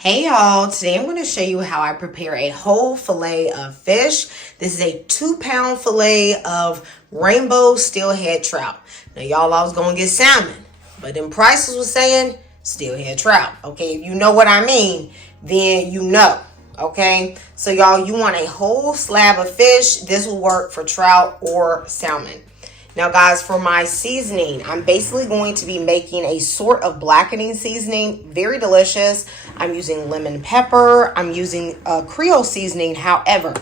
Hey y'all, today I'm going to show you how I prepare a whole fillet of fish. This is a 2-pound fillet of rainbow steelhead trout. Now y'all, I was going to get salmon, but then prices was saying steelhead trout. Okay, if you know what I mean, then you know. Okay, so y'all, you want a whole slab of fish. This will work for trout or salmon. Now guys, for my seasoning, I'm basically going to be making a sort of blackening seasoning. Very delicious. I'm using lemon pepper. I'm using Creole seasoning. However,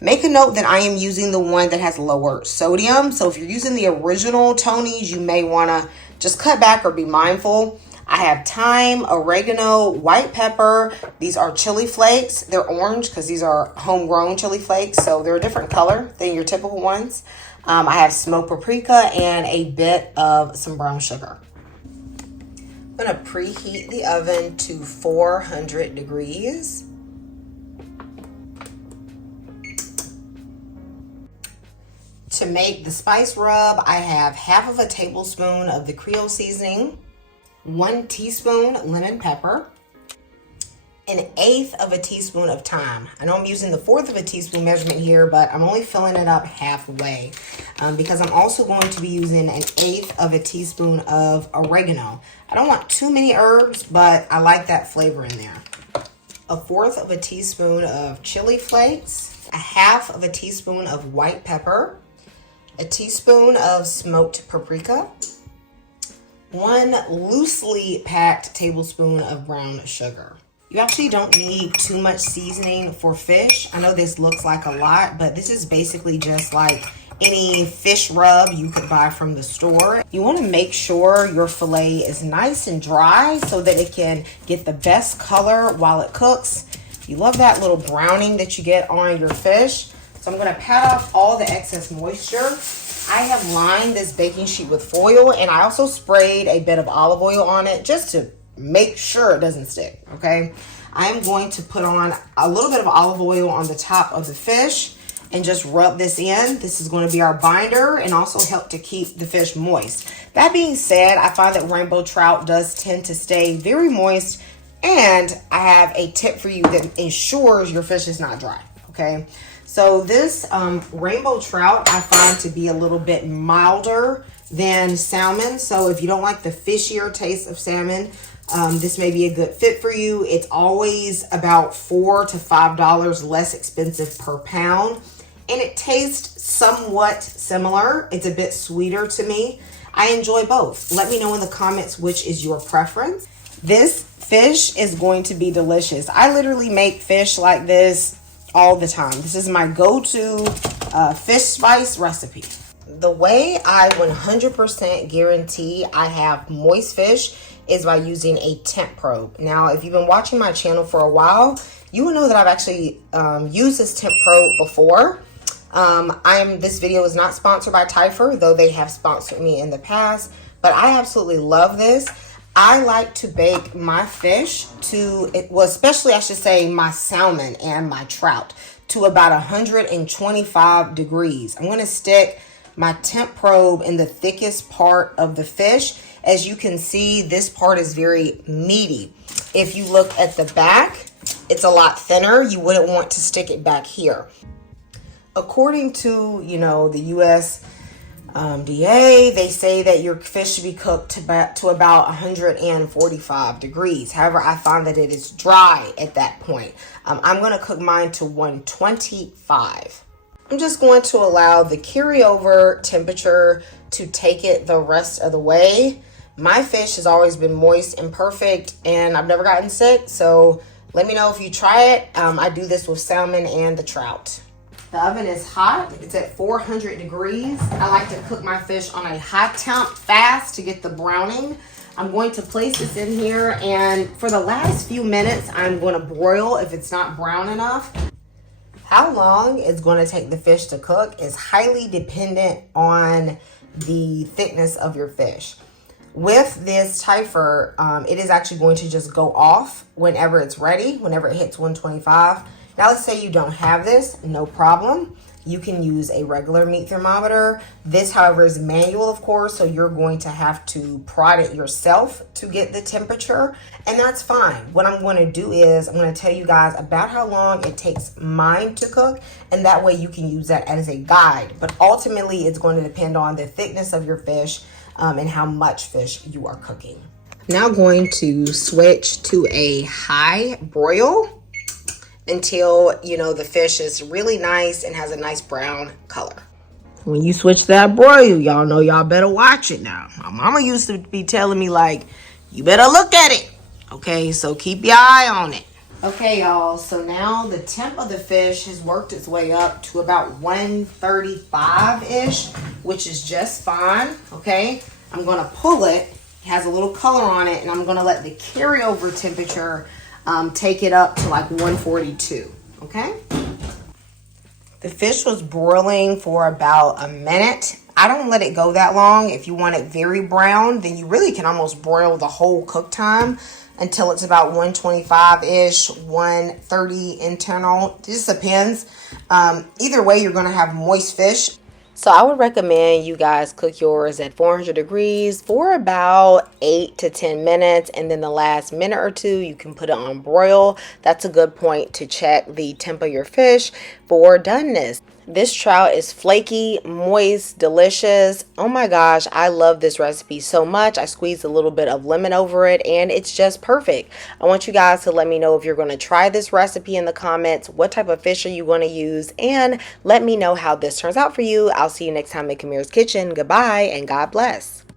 make a note that I am using the one that has lower sodium. So if you're using the original Tony's, you may want to just cut back or be mindful. I have thyme, oregano, white pepper. These are chili flakes. They're orange because these are homegrown chili flakes. So they're a different color than your typical ones. I have smoked paprika and a bit of some brown sugar. I'm going to preheat the oven to 400 degrees. To make the spice rub, I have half of a tablespoon of the Creole seasoning, 1 teaspoon lemon pepper, 1/8 of a teaspoon of thyme. I know I'm using the 1/4 of a teaspoon measurement here, but I'm only filling it up halfway because I'm also going to be using 1/8 of a teaspoon of oregano. I don't want too many herbs, but I like that flavor in there. 1/4 of a teaspoon of chili flakes, 1/2 of a teaspoon of white pepper, a teaspoon of smoked paprika, 1 loosely packed tablespoon of brown sugar. You actually don't need too much seasoning for fish. I know this looks like a lot, but this is basically just like any fish rub you could buy from the store. You want to make sure your fillet is nice and dry so that it can get the best color while it cooks. You love that little browning that you get on your fish. So I'm going to pat off all the excess moisture. I have lined this baking sheet with foil, and I also sprayed a bit of olive oil on it just to make sure it doesn't stick. Okay, I am going to put on a little bit of olive oil on the top of the fish and just rub this in. This is going to be our binder and also help to keep the fish moist. That being said, I find that rainbow trout does tend to stay very moist, and I have a tip for you that ensures your fish is not dry. Okay, so this rainbow trout I find to be a little bit milder than salmon. So if you don't like the fishier taste of salmon, this may be a good fit for you. It's always about $4 to $5 less expensive per pound, and it tastes somewhat similar. It's a bit sweeter to me. I enjoy both. Let me know in the comments which is your preference. This fish is going to be delicious. I literally make fish like this all the time. This is my go-to fish spice recipe. The way I 100% guarantee I have moist fish is by using a temp probe. Now, if you've been watching my channel for a while, you will know that I've actually used this temp probe before. This video is not sponsored by Tyfer, though they have sponsored me in the past, but I absolutely love this. I like to bake my fish especially I should say my salmon and my trout, to about 125 degrees. I'm going to stick my temp probe in the thickest part of the fish. As you can see, this part is very meaty. If you look at the back, it's a lot thinner. You wouldn't want to stick it back here. According to, the USDA, they say that your fish should be cooked to about 145 degrees. However, I find that it is dry at that point. I'm going to cook mine to 125. I'm just going to allow the carryover temperature to take it the rest of the way. My fish has always been moist and perfect, and I've never gotten sick. So let me know if you try it. I do this with salmon and the trout. The oven is hot. It's at 400 degrees. I like to cook my fish on a high temp fast to get the browning. I'm going to place this in here, and for the last few minutes, I'm going to broil if it's not brown enough. How long it's going to take the fish to cook is highly dependent on the thickness of your fish. With this Tyfer, it is actually going to just go off whenever it's ready, whenever it hits 125. Now let's say you don't have this, no problem. you can use a regular meat thermometer. This, however, is manual, of course, so you're going to have to prod it yourself to get the temperature, and that's fine. What I'm going to do is I'm going to tell you guys about how long it takes mine to cook, and that way you can use that as a guide. But ultimately, it's going to depend on the thickness of your fish and how much fish you are cooking. Now going to switch to a high broil until, you know, the fish is really nice and has a nice brown color. When you switch that broil, y'all know y'all better watch it now. My mama used to be telling me, like, you better look at it. Okay, so keep your eye on it. Okay, y'all, so now the temp of the fish has worked its way up to about 135-ish, which is just fine, okay? I'm gonna pull it. It has a little color on it, and I'm gonna let the carryover temperature take it up to like 142, okay? The fish was broiling for about a minute. I don't let it go that long. If you want it very brown, then you really can almost broil the whole cook time until it's about 125-ish, 130 internal. It just depends. Either way, you're gonna have moist fish. So I would recommend you guys cook yours at 400 degrees for about 8 to 10 minutes. And then the last minute or two, you can put it on broil. That's a good point to check the temp of your fish for doneness. This trout is flaky, moist, delicious. Oh my gosh, I love this recipe so much. I squeezed a little bit of lemon over it and it's just perfect. I want you guys to let me know if you're going to try this recipe in the comments. What type of fish are you going to use? And let me know how this turns out for you. I'll see you next time in Kamira's Kitchen. Goodbye and God bless.